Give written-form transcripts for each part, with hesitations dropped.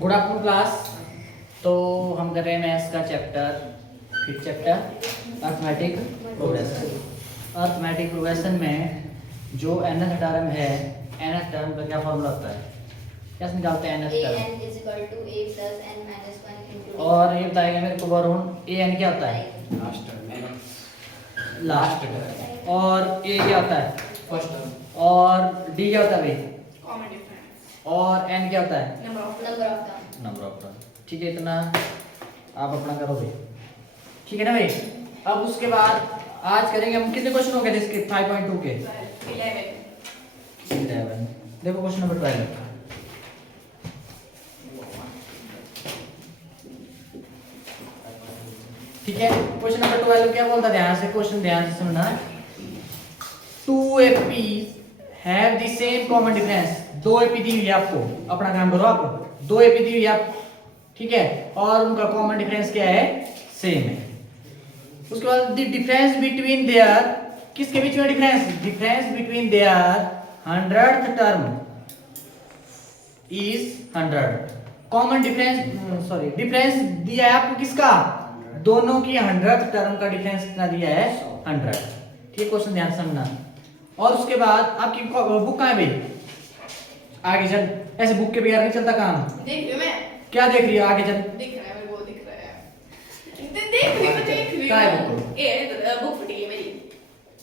Good afternoon class. तो हम कर रहे हैं मैथ्स का fifth chapter arithmetic progression. Arithmetic progression में जो nth टर्म है, nth टर्म का क्या फॉर्मूला होता है, कैसे निकालते हैं nth टर्म? और ये बताएगा मेरे को वरुण, an क्या होता है? Last term. और a क्या होता है? First term. और d क्या होता है भाई? Common difference. और n क्या होता है? Number of term. ठीक है, इतना आप अपना करो भाई। ठीक है ना भाई। अब उसके बाद आज करेंगे हम, कितने क्वेश्चन हो गए थे इसके 5.2 के? 11। देखो क्वेश्चन नंबर 12। ठीक है, क्वेश्चन नंबर 12 क्या बोलता है? ध्यान से क्वेश्चन ध्यान से सुनना। 2 APs have the same common difference. 2 AP दी हुई है आपको, अपना काम करो आप। 2 AP दी हुई है आपको, ठीक है, और उनका कॉमन डिफरेंस क्या है? सेम है। उसके बाद द डिफरेंस बिटवीन देयर, किसके बीच में difference? Difference between their 100th term is 100। Common difference difference दिया है आपको किसका? दोनों की 100th टर्म का डिफरेंस कितना दिया है? 100। ठीक, क्वेश्चन ध्यान से समझना। और उसके बाद आपकी बुक कहाँ है भाई? आगे चल, ऐसे बुक के बगैर नहीं चलता काम। देख रही हूं मैं। क्या देख रही हो? आगे चल। दिख रहा है मेरे को, दिख रहा है। देख रही क्या है हूं। बुक? ये बुक फटी है मेरी।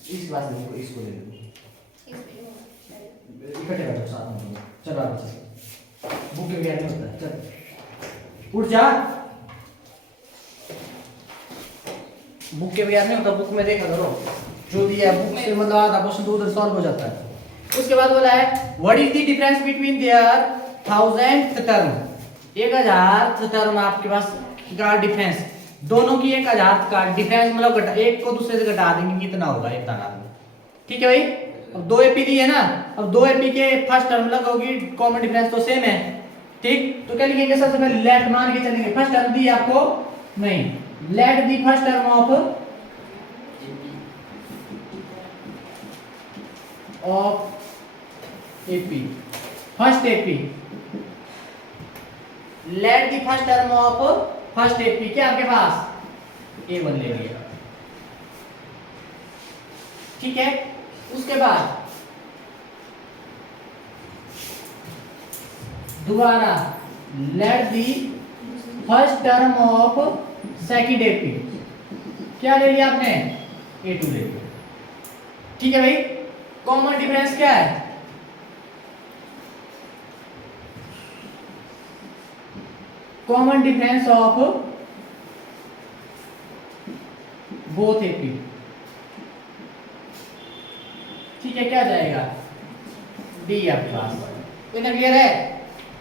इस क्लास में इसको ले लो, इकट्ठे बैठो साथ में। चलो आगे चल, बुक के बगैर नहीं होता है। चल उठ जा, बुक के बगैर नहीं होता। बुक में देखा करो जो दिया है, बुक से मतलब आधा क्वेश्चन तो उधर सॉल्व हो जाता है। उसके बाद बोला है what is the difference between their 1000th term. 1000th term आपके पास का डिफरेंस, दोनों की 1000th का डिफरेंस मतलब घटा, एक को दूसरे से घटा देंगे कितना होगा ये बताना आपको। ठीक है भाई। अब 2 AP दी है ना, अब 2 AP के फर्स्ट टर्म लगोगी, कॉमन डिफरेंस तो सेम है। ठीक, तो क्या लिखेंगे? सबसे पहले लेट मान के चलेंगे। फर्स्ट टर्म दी आपको नहीं, let the first term of AP, first AP, let the first term of first AP क्या आपके पास? A1 ले लिया। ठीक है, उसके बाद दोबारा let the first term of second AP, क्या ले लिया आपने? A2 ले लिया। ठीक है भाई। कॉमन डिफरेंस क्या है? Common difference of both AP। ठीक है, क्या जाएगा? D आपके पास। तो इतना क्लियर है?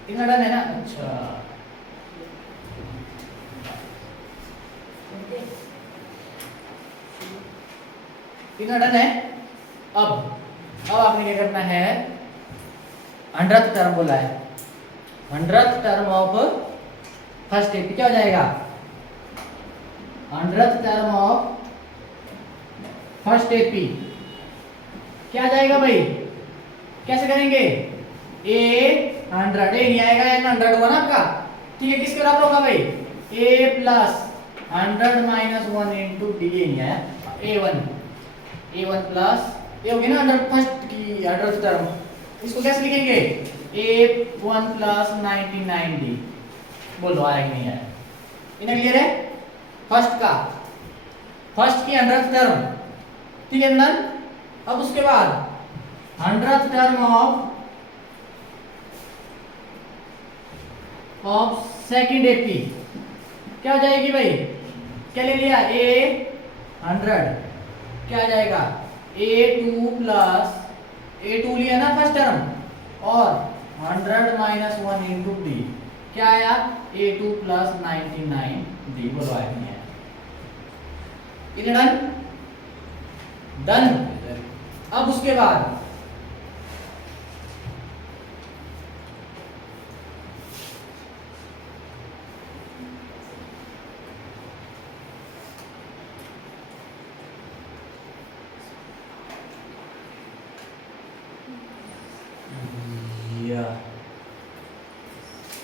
इतना डन है ना? अच्छा, इतना डन है। अब आपने क्या करना है? 100th टर्म बोला है, 100th term of first AP क्या हो जाएगा? 100th term of first AP क्या जाएगा भाई? कैसे करेंगे? A100, नहीं आएगा, N100 होगा ना आपका। ठीक है, किसके बराबर होगा भाई? A plus 100 minus 1 into D नहीं है, A1 प्लस ये होगी ना 100 फर्स्ट की 100th टर्म। इसको कैसे लिखेंगे? A1 plus 99D। बोलो आया कि नहीं आया? इन्हें क्लियर है? फर्स्ट की 100th टर्म। ठीक है ना? अब उसके बाद 100th term of second AP क्या हो जाएगी भाई? क्या ले लिया? A100 क्या आ जाएगा? A2 प्लस A2 लिया ना फर्स्ट टर्म, और 100 माइनस 1 इंटू D क्या आया? A2 plus 99D। बोलो आया नहीं आया? Done done. अब उसके बाद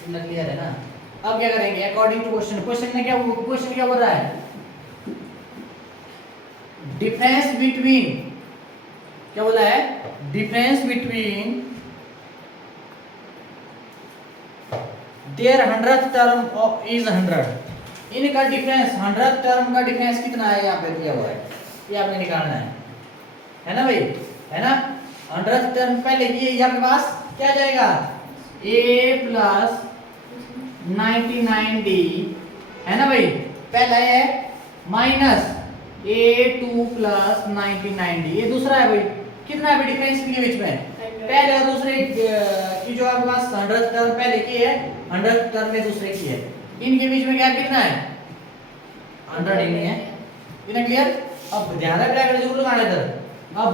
इतना क्लियर है ना? अब क्या करेंगे अकॉर्डिंग टू क्वेश्चन, क्वेश्चन में क्या बोल रहा है? डिफरेंस बिटवीन, क्या बोला है? Difference between their 100th term is 100। इनका डिफरेंस 100th टर्म का डिफरेंस कितना है यहाँ पे दिया हुआ है, ये आपने निकालना है ना भाई, है ना? 100th टर्म पहले ये यहाँ पे पास क्या जाएगा? a प्लस 99d है ना भाई, पहला है माइनस a2 प्लस 99d, ये दूसरा है भाई। कितना है भाई डिफरेंस इनके बीच में? पहले और दूसरे की जो आपके पास 100th टर्म पहले की है, 100th टर्म में दूसरे की है, इनके बीच में गैप कितना है? 100 ही नहीं है। इतना क्लियर? अब ध्यान रख ब्रैकेट जरूर लगाना इधर। अब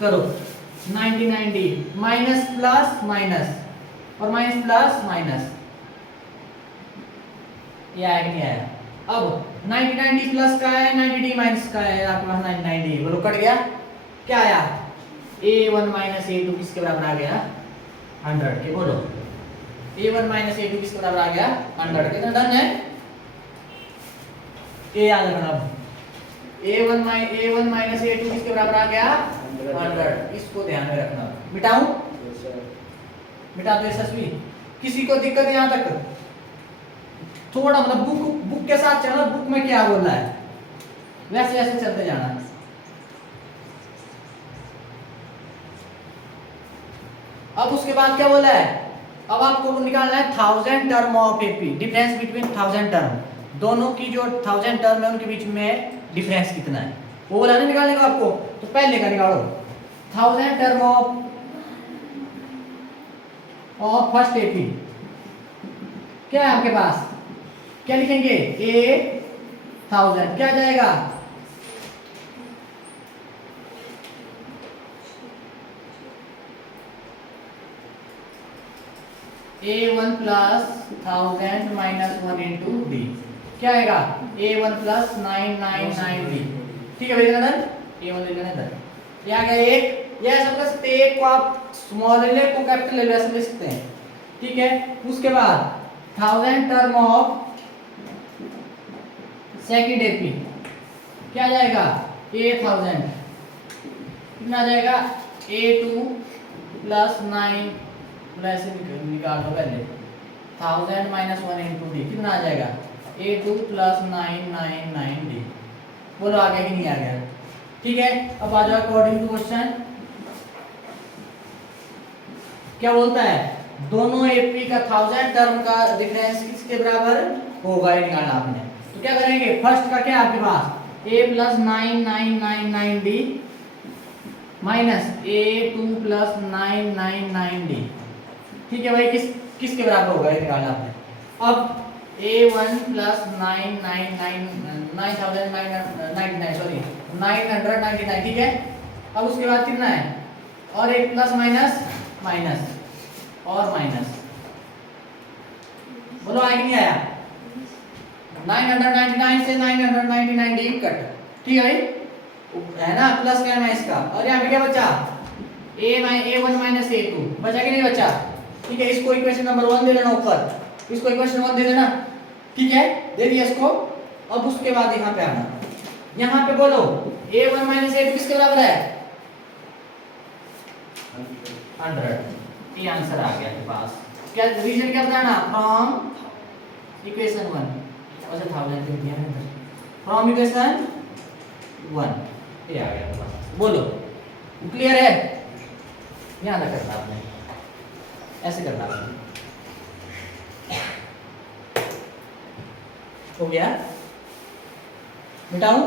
करो 99d माइनस प्लस माइनस और माइनस प्लस माइनस, ये आया कि नहीं आया? अब 99d प्लस का है, 90d माइनस का है, आपके पास 99d, बोलो कट गया। क्या आया? a1 माइनस a2 किसके बराबर आ गया? 100 के। बोलो a1 माइनस a2 किसके बराबर आ गया? 100 के। डन है? a याद रखना। अब a1 माइनस a2 किसके बराबर आ गया? 100। इसको ध्यान में रखना। मिटाऊं? मिटा दो यशस्वी। किसी को दिक्कत है यहाँ तक? थोड़ा मतलब बुक के साथ चलना, बुक में क्या बोल रहा है वैसे वैसे चलते जाना। अब उसके बाद क्या बोला है? अब आपको निकालना है 1000 term of AP, difference between 1000 term, दोनों की जो 1000 टर्म है उनके बीच में डिफरेंस कितना है वो बोला ना निकालने का आपको। तो पहले का निकालो 1000 टर्म ऑफ फर्स्ट एपी। क्या है आपके पास? क्या लिखेंगे? a1000 क्या जाएगा? a1 plus 1000 minus 1 into D, क्या आएगा? a1 plus 999d। ठीक है भाई, a1 ले लेना इधर। ये आ गया एक, ये ऐसा कर सकते हैं, एक को आप स्मॉल ले ले, को कैपिटल ले ले, ऐसे ले सकते हैं। ठीक है, उसके बाद 1000 टर्म ऑफ सेकंड एपी क्या जाएगा? a1000 कितना जाएगा? a2 प्लस 9 प्लस निकाल दो पहले 1000 माइनस 1 इंटू डी, कितना आ जाएगा? a2 plus 999d। बोलो आ गया कि नहीं आ गया? ठीक है, अब आ जाओ अकॉर्डिंग टू क्वेश्चन। क्या बोलता है? दोनों एपी का 1000 टर्म का डिफरेंस किसके बराबर होगा, ये निकालना आपने। तो क्या करेंगे? फर्स्ट का क्या आपके पास? a plus 9999d minus a2 plus 999d। ठीक है भाई, किसके बराबर होगा ये निकालना आपने। अब a1 प्लस 999 ठीक है। अब उसके बाद कितना है? और एक प्लस माइनस माइनस और माइनस, बोलो आया कि नहीं आया? 999 से 999d कट। ठीक है भाई, है ना? प्लस का माइनस का, और यहाँ पे क्या बचा? a1 माइनस a2 बचा कि नहीं बचा? ठीक है, इसको इक्वेशन नंबर 1 दे देना ऊपर, इसको इक्वेशन 1 दे देना। ठीक है, दे दिया इसको। अब उसके बाद यहाँ पे आना, यहाँ पे बोलो a1 माइनस a2 किसके बराबर है? 100। ये आंसर आ गया आपके पास। क्या रीजन क्या बताना? फ्रॉम इक्वेशन 1, अच्छा 1000 के दिया है, फ्रॉम इक्वेशन 1 ये आ गया आपके पास। बोलो क्लियर है? ध्यान रखना आपने, ऐसे करना आपने। हो गया? मिटाऊं?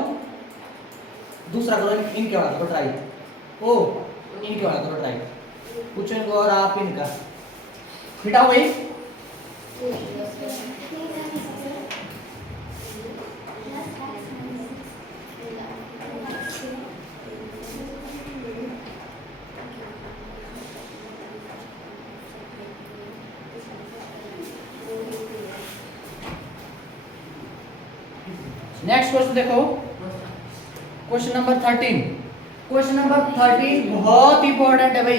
दूसरा करो, इनके वाला करो ट्राई। ओ इनके वाला करो ट्राई, कुछ इनको और आप इनका मिटाओ भाई। नेक्स्ट क्वेश्चन देखो, क्वेश्चन नंबर 13। क्वेश्चन नंबर 13 बहुत इंपॉर्टेंट है भाई,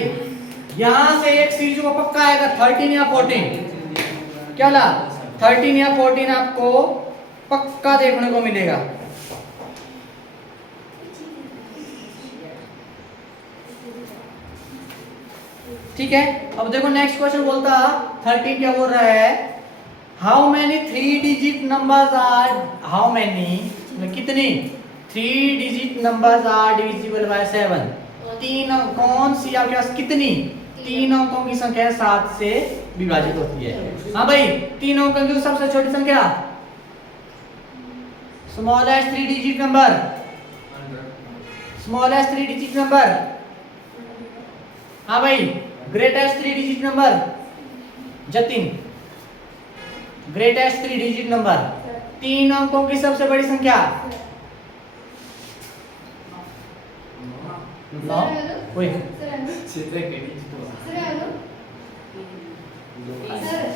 यहां से एक सीरीज को पक्का आएगा 13 या 14। क्या ला 13 या 14 आपको पक्का देखने को मिलेगा। ठीक है, अब देखो नेक्स्ट क्वेश्चन बोलता 13 क्या बोल रहा है, how many 3 digit numbers are, how many कितनी 3 digit numbers are divisible by 7, तीन कौन सी आपके पास कितनी 3 अंकों की संख्या 7 से विभाजित होती है। हाँ भाई, 3 अंकों की सबसे छोटी संख्या smallest 3 digit number, smallest 3 digit number. हाँ भाई, greatest 3 digit number Jatin, greatest 3 digit number, 3 अंकों की सबसे बड़ी संख्या नौ। ओए,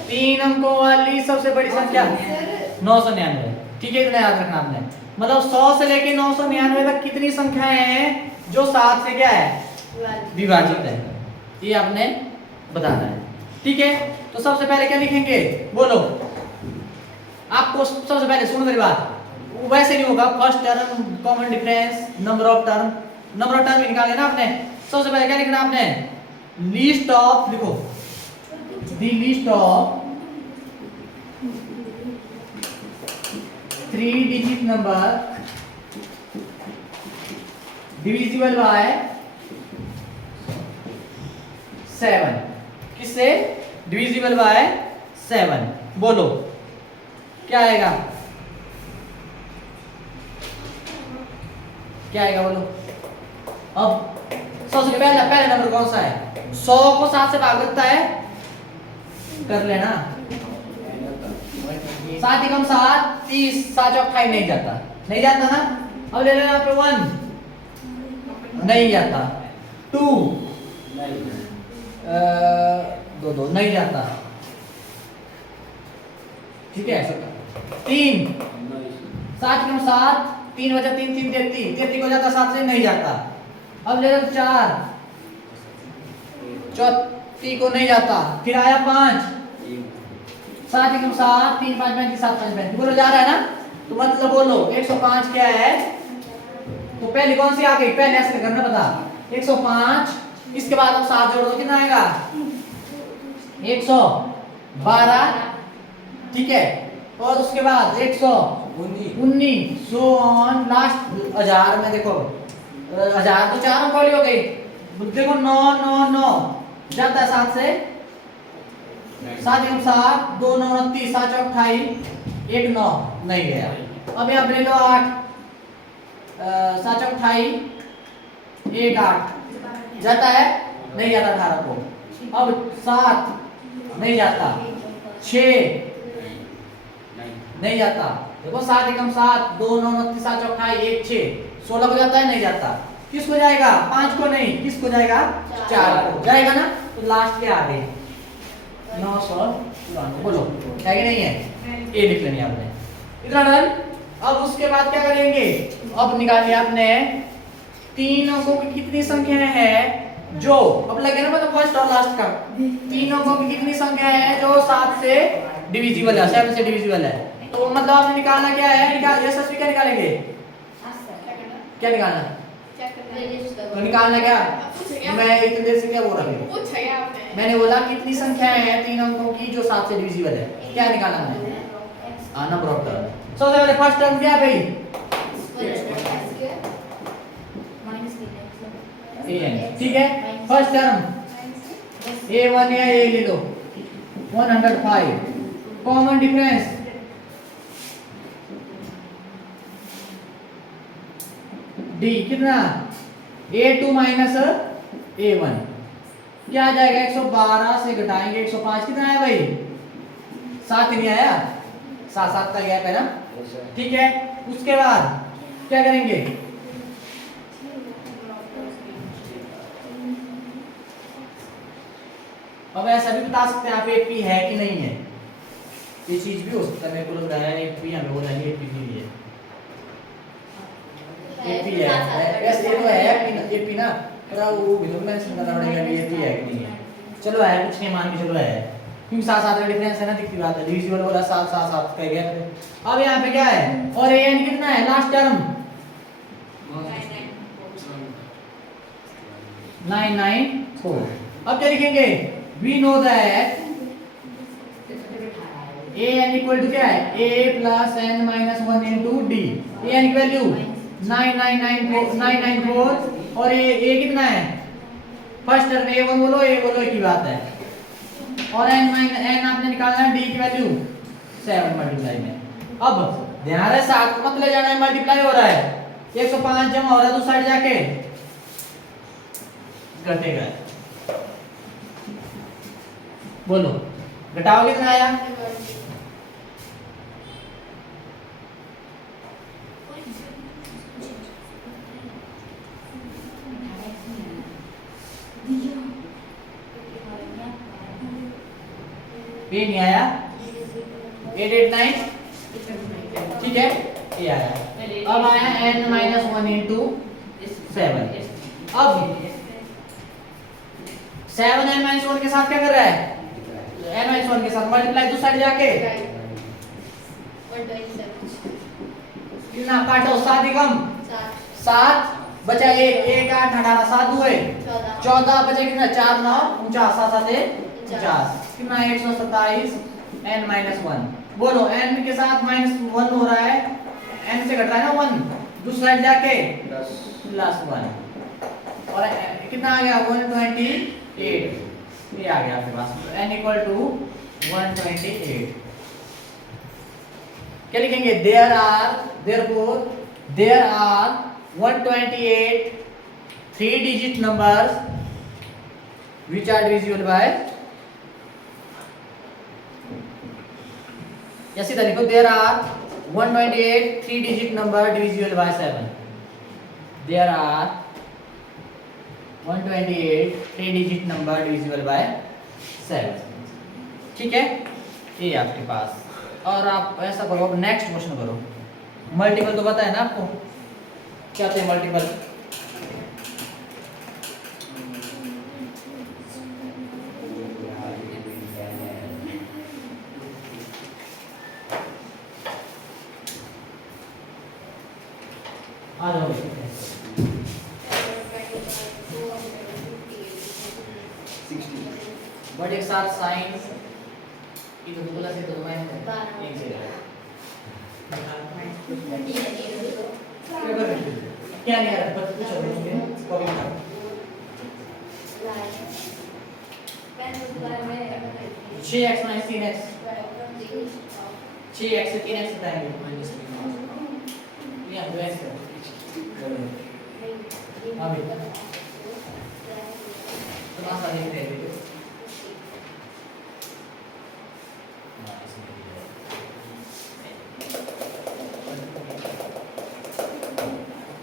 3 अंकों वाली सबसे बड़ी संख्या 999। ठीक है, इतना याद रखना आपने। मतलब 100 से लेके 999 तक कितनी संख्याएं हैं जो 7 से क्या है विभाजित है, ये आपने बताना है। ठीक है, तो सबसे पहले क्या लिखेंगे बोलो, आपको सबसे पहले सुनो मेरी बात, वैसे नहीं होगा, first term common difference number of term, number of term निकाले ना आपने। सबसे पहले क्या लिखना आपने, लीस्ट ऑफ लिखो, the least of 3 digit number divisible by 7, किससे डिविजिबल बाय 7, बोलो क्या आएगा, क्या आएगा बोलो। अब सबसे पहले नंबर कौन सा है, 100 को 7 से भाग सकता है, कर लेना, 7 एकम 7, 30, 7 चौक 28 नहीं जाता, नहीं जाता ना। अब ले लेना पे 1 नहीं जाता, 2 2 नहीं जाता, ठीक है, 3 7 एकम 7, 3 बचा 3 3 33 को जाता, 7 से नहीं जाता। अब ले लो 4 34 को नहीं जाता, फिर आया 5 7 एकम 7, 3 5 35 7 5 35, बोलो जा रहा है ना। तो मतलब बोलो 105 क्या है, तो पहले कौन सी आ गई, पहले ऐसे करना पता 105, इसके बाद अब 7 जोड़ दो, कितना आएगा 112, ठीक है, और उसके बाद 119 सो ऑन, लास्ट 1000 में देखो 1000 तो 4 अंक वाली हो गई, देखो 9 9 9 जाता है 7 से, 7 एकम 7, 2 9 29, 7 चौक 28, 1 9 नहीं गया। अब यहाँ ले लो 8, 7 चौक 28, 1 8 जाता है, नहीं जाता 18 को। अब 7 नहीं जाता, 6 नहीं जाता, देखो 7 एकम 7, 2 9 29, 7 चौक 28, 1 6, 16 को जाता है, नहीं जाता, किसको जाएगा 5 को नहीं, किसको जाएगा 4 को जाएगा ना। तो लास्ट के आ गए 900, बोलो है कि नहीं है, ये लिख लेनी आपने, इतना डन। अब उसके बाद क्या करेंगे, अब निकालिए आपने 3 अंकों की कितनी संख्याएं हैं जो, अब लगे ना मतलब फर्स्ट और लास्ट का, 3 अंकों की कितनी संख्या है जो 7 से डिविजिबल है, 7 से डिविजिबल है। तो मतलब आपने निकालना क्या है, यशस्वी क्या निकालेंगे, क्या निकालना, तो निकालना क्या, मैं इतनी देर से क्या बोल रहा हूँ, मैंने बोला कितनी संख्याएं हैं 3 अंकों की जो 7 से डिविजिबल है, क्या निकालना है, नंबर ऑफ टर्म। सबसे पहले फर्स्ट टर्म क्या है भाई, ठीक है, फर्स्ट टर्म a1 या a ले लो 105, कॉमन डिफरेंस d कितना a2 माइनस a1, क्या आ जाएगा 112 से घटाएंगे 105, कितना आया भाई 7 नहीं आया, 7 का गैप है ना, ठीक है। उसके बाद क्या करेंगे, अब ऐसा भी बता सकते हैं आप AP है कि नहीं है, ये चीज भी हो सकता है, मेरे को लग रहा है AP हमें बोला है AP नहीं है, AP है वैसे ये तो है AP ना, पर वो भी तो मैंने समझना पड़ेगा कि AP है कि नहीं है, चलो है कुछ नहीं मान के चलो है, क्योंकि 7 का डिफरेंस है ना, दिखती बात है, डिविजिबल वाला 7 का गैप। अब यहाँ पे क्या है, और an कितना है लास्ट टर्म 994। अब क्या लिखेंगे, we know that an equal to क्या है, a plus n minus 1 into d. an की वैल्यू 994 और a कितना है, फर्स्ट टर्म a1 बोलो, a बोलो, एक ही बात है। और n आपने निकालना है, d की वैल्यू 7 मल्टीप्लाई में। अब ध्यान है 7 को मत ले जाना है, मल्टीप्लाई हो रहा है, 105 जमा हो रहा है, दूसरी साइड जाके घटेगा। बोलो घटाओ कितना आया, ये नहीं आया, 889, ठीक है, ये आया। अब आया n माइनस 1 इंटू 7। अब 7 n माइनस 1 के साथ क्या कर रहा है, n माइनस 1 के साथ मल्टीप्लाई दूसरी साइड जाके कितना काटो, 7 ही कम 7 बचा 1 8 18 7 हुए 14 बचे कितना, 4 9 49 7 50 कितना 127 n माइनस 1। बोलो n के साथ माइनस 1 हो रहा है, n से घट रहा है ना 1, दूसरी साइड जाके प्लस 1 और कितना आ गया 128, ये आ गया आपके पास n इक्वल टू 128। क्या लिखेंगे, therefore there are 128 3 digit numbers which are divisible by, या सीधा लिखो, there are 128 3 digit number divisible by 7। there are 128 3 digit number divisible by 7, ठीक है, ये आपके पास। और आप ऐसा करो, अब नेक्स्ट क्वेश्चन करो। मल्टीपल तो पता है ना आपको, क्या थे मल्टीपल, आ जाओ बट एक साथ साइन इधर तो प्लस इधर माइनस एक से क्या नहीं आ रहा, बस पूछो मुझे कॉपी कर 6x माइनस 3x, 6x से 3x हटाएंगे माइनस 3 यहाँ 2x अभी तो आसान लिख दे दो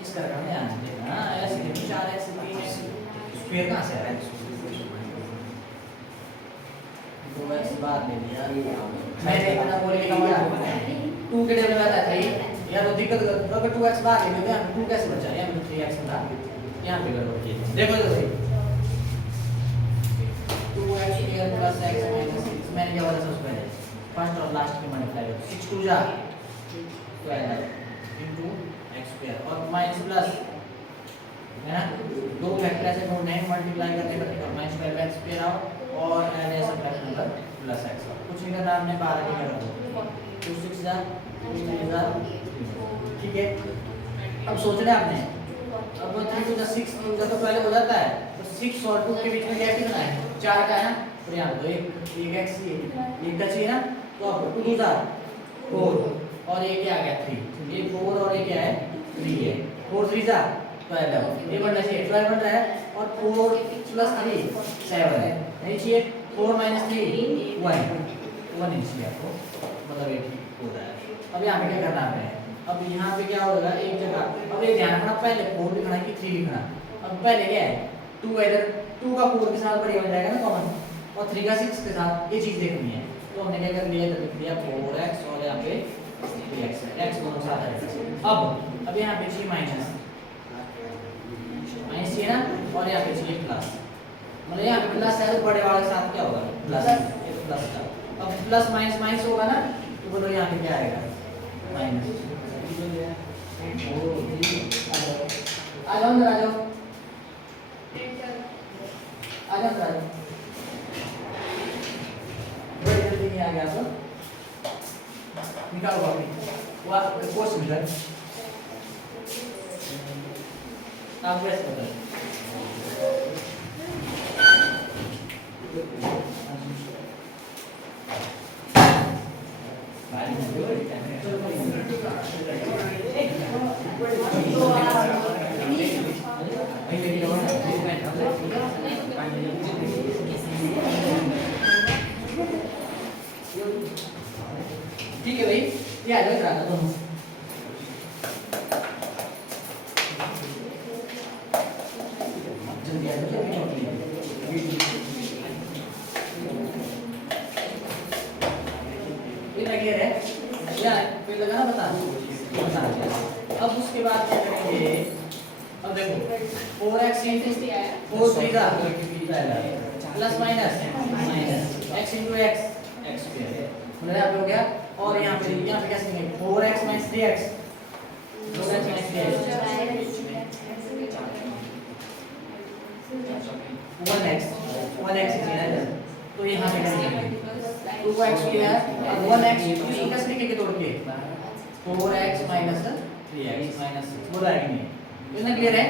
इसका करना है ना, ऐसे 4x 3x स्क्वायर कहाँ से आ रहा है, 2x बाद ले लिया मैंने इतना बोल के लिखा 2 के टेबल में आता है यार, वो दिक्कत अगर 2x बाद ले लिया 2 कैसे बचा, यहाँ पे 3x था, यहाँ पे करो देखो तो सही 2x square plus x minus 6 मैंने क्या बोला सबसे पहले फर्स्ट और लास्ट के मल्टीप्लाई करो 6 2 जा 12 इनटू x स्क्वायर और माइनस प्लस है ना, दो फैक्टर ऐसे ढूंढने हैं, मल्टीप्लाई करने का माइनस 12x स्क्वायर आओ और ऐसे ऐसा फैक्टर नंबर प्लस x कुछ नहीं करना हमने 12 के कर दो 2 6 जा 2 3 जा, ठीक है। अब सोचना है आपने, अब 3 to the 6 का तो पहले हो जाता है, तो 6 और 2 के बीच में गैप कितना है 4 का है ना, तो यहाँ तो एक x एक का चाहिए ना, तो अब 2 2 4 और ये क्या आ गया 3, ये 4 और ये क्या है 3 है, 4 3 जा 12 ये बनना चाहिए 12 बन रहा है और 4 प्लस 3 7 है, नहीं चाहिए 4 माइनस 3 1 नहीं चाहिए आपको, मतलब ये ठीक हो रहा है। अब यहाँ पे क्या करना है, अब यहाँ पे क्या होगा एक जगह, अब ये ध्यान रखना पहले 4 लिखना है कि 3 लिखना, अब पहले क्या है 2 इधर 2 का 4 के साथ बढ़िया बन जाएगा ना कॉमन, और 3 का 6 के साथ ये चीज देखनी है, तो हमने क्या कर लिया, इधर लिख दिया 4x और यहाँ पे 3x है, x दोनों साथ है। अब यहाँ पे चाहिए माइनस चाहिए ना, और यहाँ पे चाहिए प्लस, मतलब यहाँ पे प्लस है तो बड़े वाले के साथ क्या होगा प्लस, प्लस का। अब प्लस माइनस माइनस होगा ना, तो बोलो यहाँ पे क्या आएगा, माइनस। आ जाओ अंदर, आ जाओ आ जाओ अंदर, बड़ी जल्दी नहीं आ गया तो निकालो बाकी क्वेश्चन कर आप वैसे बताओ। ठीक है भाई, ये आ जाओ इधर आ जाओ दोनों। जल्दी आ जाओ, ये क्लियर है या कोई लगा ना, बता अब उसके बाद क्या करेंगे, अब देखो 4x into 4 3 का plus minus x into x square मतलब यहाँ पे हो गया। और यहाँ पे कैसे लिखेंगे 4x minus 3x 4x minus 3x 1x तो यहाँ पे कैसे लिखेंगे 2x स्क्वायर और 1x इसको कैसे लिखेंगे तोड़ के 4x minus 3x minus बोला है कि नहीं, इतना क्लियर है।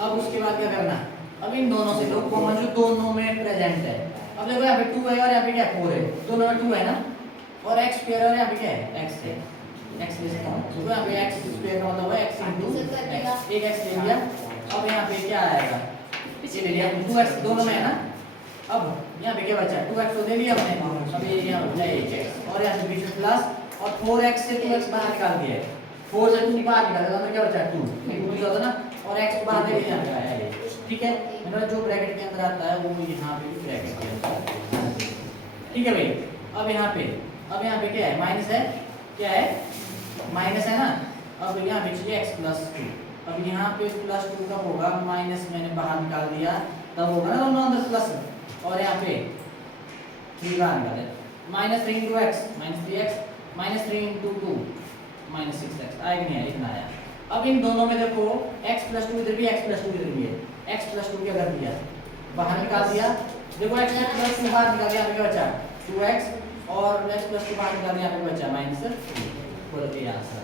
अब उसके बाद क्या करना, अब इन दोनों से लो कॉमन जो दोनों में प्रेजेंट है। अब देखो यहाँ पे 2 है और यहाँ पे क्या 4 है, दोनों में 2 है ना, और x स्क्वायर और यहाँ पे क्या है x है, x लिखता हूँ तो यहाँ पे x स्क्वायर का मतलब है x into x, एक x ले लिया। अब यहाँ पे क्या आएगा, पीछे ले लिया 2x दोनों में है ना। अब यहाँ पे क्या बचा 2x तो दे दिया हमने, अब ये यहाँ बचा 1x और यहाँ से बीच में प्लस और 4x से 2x बाहर निकाल दिया है, 4 से 2 बाहर निकाल दिया तो क्या बचा 2 होता ना, और x को बाहर दे दिया यहाँ पे आया ये। ठीक है, मतलब जो ब्रैकेट के अंदर आता है वो यहाँ पे ब्रैकेट के अंदर। ठीक है भाई, अब यहाँ पे क्या है, माइनस है, क्या है माइनस है ना। अब यहाँ पे चाहिए x प्लस 2, अब यहाँ पे प्लस 2 कब होगा, माइनस मैंने बाहर निकाल दिया तब होगा ना दोनों अंदर प्लस, और यहाँ पे 3 बाहर निकाले minus 3 into x minus 3x minus 3 into 2 minus 6x आएगा नहीं है, इतना आया। अब इन दोनों में देखो x प्लस 2 इधर भी x प्लस 2 इधर भी है, x प्लस 2 क्या कर दिया बाहर निकाल दिया, देखो x प्लस 2 बाहर निकाल दिया, यहाँ पे क्या बचा 2x और x प्लस 2 बाहर निकाल दिया, यहाँ पे बचा माइनस 3। बोलो ये आंसर,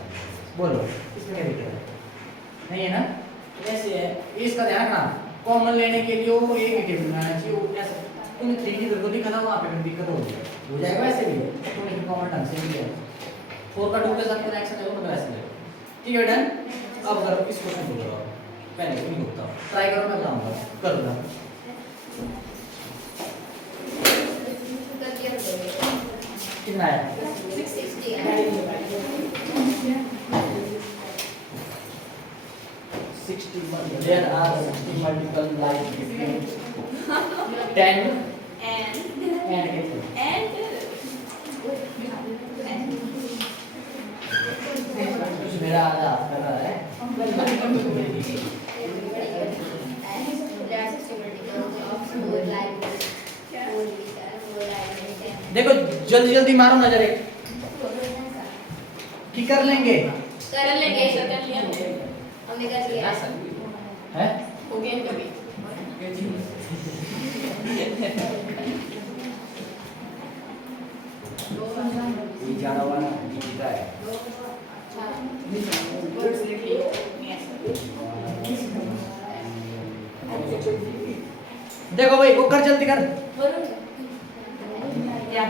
बोलो इसमें क्या दिक्कत है, नहीं है ना। ऐसे है, इसका ध्यान रखना कॉमन लेने के लिए वो एक ही टेबल बनाना चाहिए, वो ऐसा तुमने 3 की बिल्कुल लिखा था वहाँ पे दिक्कत हो जाएगा। वैसे भी तुमने कॉमन ढंग से लिया 4 का 2 के साथ कनेक्शन है वो वैसे ले, ठीक है डन। अब करो इस क्वेश्चन को करो, पहले नहीं होता ट्राई करो, मैं बताऊंगा कर दो कितना है 660 there are 60 multiple lines between 10 and मेरा आधा कर रहा है। देखो जल्दी जल्दी मारो नजर एक की कर लेंगे कर लिया हमने कर लिया है हो गया कभी ये जाना वाला जीता है। वर्ड्स लिख लियो देखो भाई वो कर जल्दी कर क्या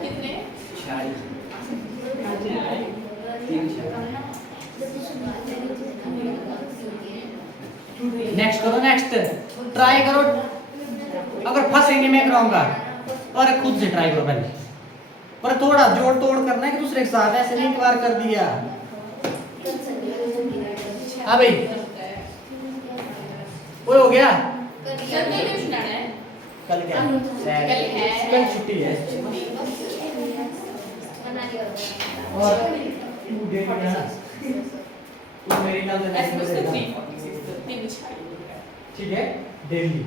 कितने नेक्स्ट करो, नेक्स्ट ट्राई करो, अगर फंसेंगे मैं कराऊंगा, और खुद से ट्राई करो पहले, पर थोड़ा जोड़ तोड़ करना है कि दूसरे के साथ, ऐसे नहीं एक बार कर दिया। हाँ भाई वो हो गया, कल क्या कल छुट्टी है और तू मेरी निकाल देना ऐसे उससे इसमें 346 तो 3 चाहिए ठीक है डेली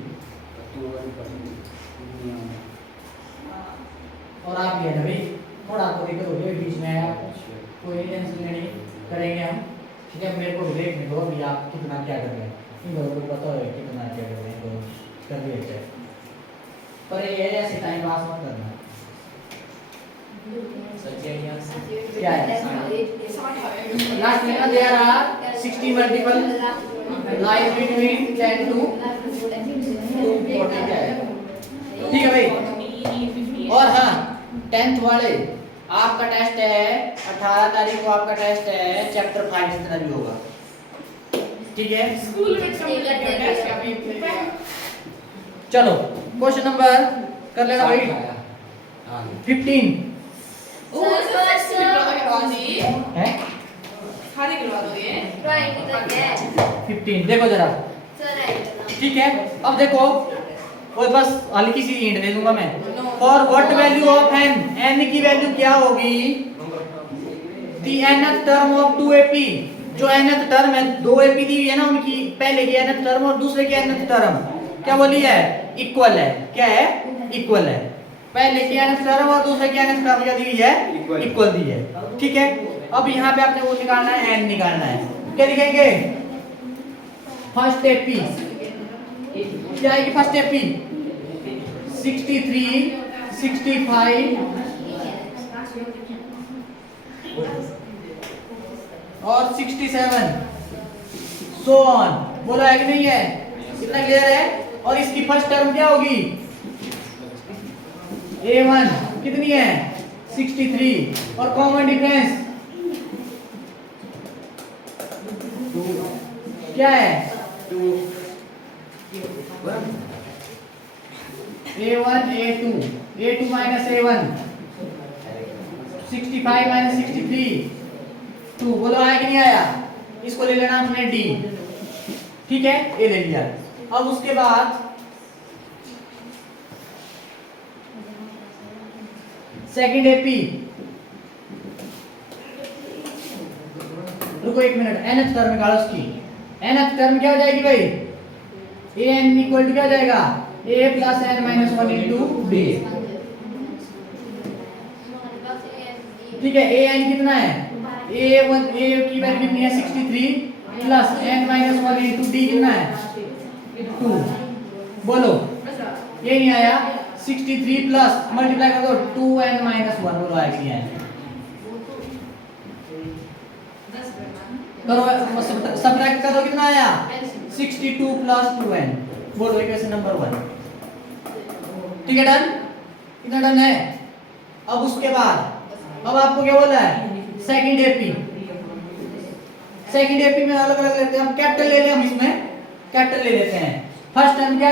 और आप ये ना भाई थोड़ा आपको दिक्कत हो गई बीच में कोई टेंशन नहीं करेंगे हम ठीक है मेरे को भी देखने दो अभी आप कितना क्या कर रहे हैं इन लोगों को पता है कितना क्या कर रहे हैं तो कर लिए पर ये ऐसे टाइम पास मत करना क्या है लास्ट में there are 60 multiple lies between 10 to 240 क्या है ठीक है भाई और हाँ 10th वाले आपका टेस्ट है 18 तारीख को आपका टेस्ट है चैप्टर 5 इतना भी होगा ठीक है स्कूल में सब लगे टेस्ट का भी चलो क्वेश्चन नंबर कर लेना भाई 15 ओ सर करवानी है खाने के बाद ये ड्राइंग करके 15 देखो जरा ठीक है अब देखो और बस हल्की सी हिंट दे दूंगा मैं for what value of n n की वैल्यू क्या होगी दी nth टर्म ऑफ 2ap जो nth टर्म है 2ap दी हुई है ना उनकी पहले की nth टर्म और दूसरे की nth टर्म क्या बोली है इक्वल है क्या है इक्वल है पहले की nth टर्म और दूसरे की nth टर्म क्या दी हुई है इक्वल दी है ठीक है अब यहाँ पे आपने वो निकालना है n निकालना है क्या लिखेंगे फर्स्ट ap क्या आएगी फर्स्ट एपी 63 65 और 67 सो ऑन बोला है कि नहीं है कितना क्लियर है और इसकी फर्स्ट टर्म क्या होगी a1 कितनी है 63 और कॉमन डिफरेंस क्या है a1 a2 minus a1 65 minus 63 2 बोलो आया कि नहीं आया इसको ले लेना हमने d ठीक है ये ले लिया अब उसके बाद सेकंड एपी रुको एक मिनट nth टर्म निकालो उसकी nth टर्म क्या हो जाएगी भाई an इक्वल टू क्या हो जाएगा a plus n minus 1 into d ठीक है an कितना है a1 a की वैल्यू कितनी है 63 plus n minus 1 into d कितना है 2 बोलो ये नहीं आया 63 प्लस मल्टीप्लाई कर दो 2n माइनस 1 बोलो आया कि नहीं आया करो सब्ट्रैक्ट करो कितना आया 62 प्लस 2n बोलो इक्वेशन नंबर 1 ठीक है डन कितना डन है अब उसके बाद अब आपको क्या बोला है सेकंड एपी में अलग अलग लेते हैं हम कैपिटल ले लें हम इसमें कैपिटल ले लेते हैं फर्स्ट टर्म क्या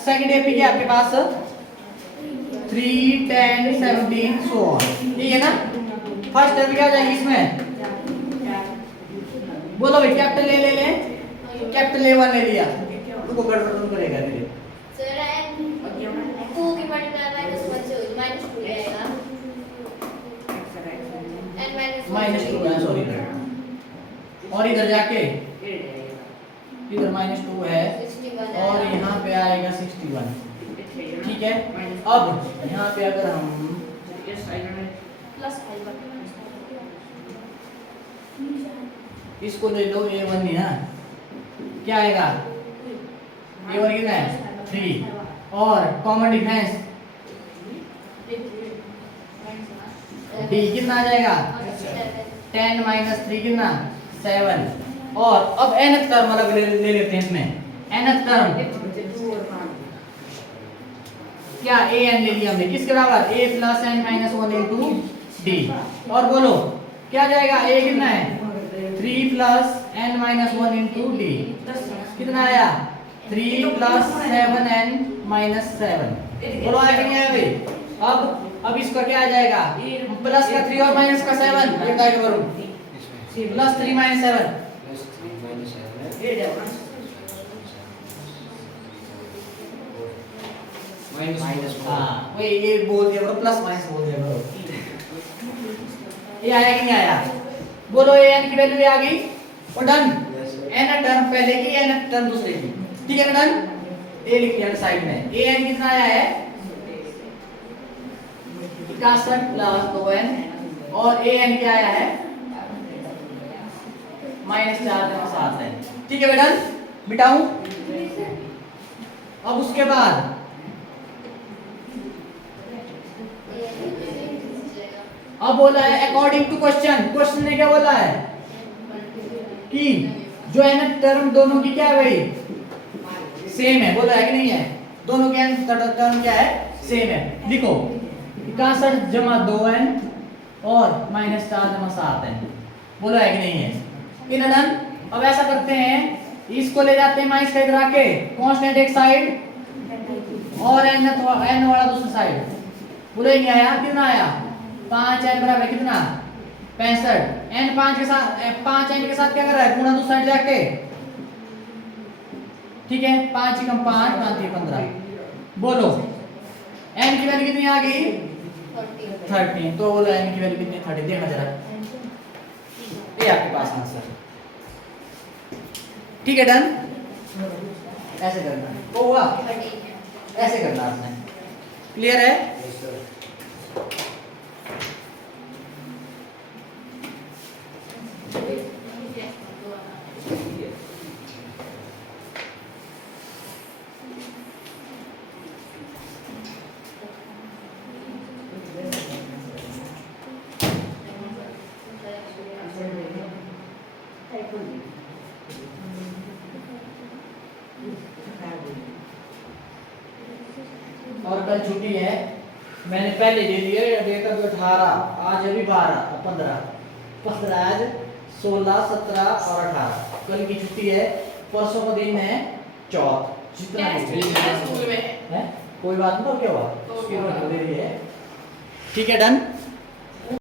सेकंड एपी क्या आपके पास 3 10 17 सो ऑन ठीक है ना फर्स्ट टर्म क्या हो जाएगी इसमें बोलो भाई कैपिटल ले ले कैपिटल A1 ले लिया रुको गड़बड़ नहीं करेगा धीरे सर n 2 की मल्टीप्लाई -1 से होगी -2 रहेगा n -2 है सॉरी और इधर जाके इधर -2 है और यहाँ पे आएगा 61 ठीक है अब यहाँ पे अगर हम प्लस 5 इसको ले लो A1 ही ना क्या आएगा A1 कितना है 3 और कॉमन डिफरेंस D कितना आ जाएगा 10 माइनस 3 कितना 7 और अब nth टर्म अलग ले लेते हैं इसमें nth टर्म क्या an ले लिया हमने किसके बराबर a plus n minus 1 into d और बोलो क्या जाएगा a कितना है 3 plus n minus 1 into d कितना आया 3 प्लस 7n माइनस 7 बोलो आया कि नहीं आया भाई अब इसका क्या आ जाएगा प्लस का 3 और माइनस का 7 ये क्या करूं प्लस 3 माइनस 7 ये जाओ माइनस हां वही ये बोल दिया करो प्लस माइनस बोल दिया करो ये आया कि नहीं आया बोलो an की वैल्यू आ गई और डन n टर्म पहले की n टर्म दूसरे की, ठीक है मैडम। ए लिख दिया साइड में। ए एन कितना आया है 61 प्लस 2n और ए एन क्या आया है -4 है, ठीक है मैडम। मिटाऊं अब उसके बाद अब बोला है अकॉर्डिंग टू क्वेश्चन ने क्या बोला है कि जो है ना टर्म दोनों की क्या है भाई सेम है, बोला है कि नहीं है, दोनों के टर्म क्या है सेम है। लिखो 61 जमा 2n और -4 जमा 7n, बोला है कि नहीं है। In done. अब ऐसा करते हैं इसको ले जाते हैं माइनस का इधर आके कांस्टेंट एक साइड और n वाला दूसरी साइड, बोले नहीं आया, कितना आया 5n बराबर कितना 65। n 5 के साथ 5n के साथ क्या कर रहा है गुणा दूसरी साइड जाके, ठीक है 5 कम 5 5 15। बोलो n की वैल्यू कितनी आ गई 30, तो बोलो n की वैल्यू कितनी 30, देखना जरा ये आपके पास आंसर, ठीक है डन। ऐसे करना है वो हुआ, ऐसे करना आपने, क्लियर है। और कल छुट्टी है, मैंने पहले दे दिया डेट अभी 18, आज अभी 12 15 आज 16 17 और 18, कल की छुट्टी है, परसों का दिन है चौथ, जितना स्कूल में है कोई बात नहीं, तो क्या हुआ उसकी रोज दे रही है, ठीक है डन।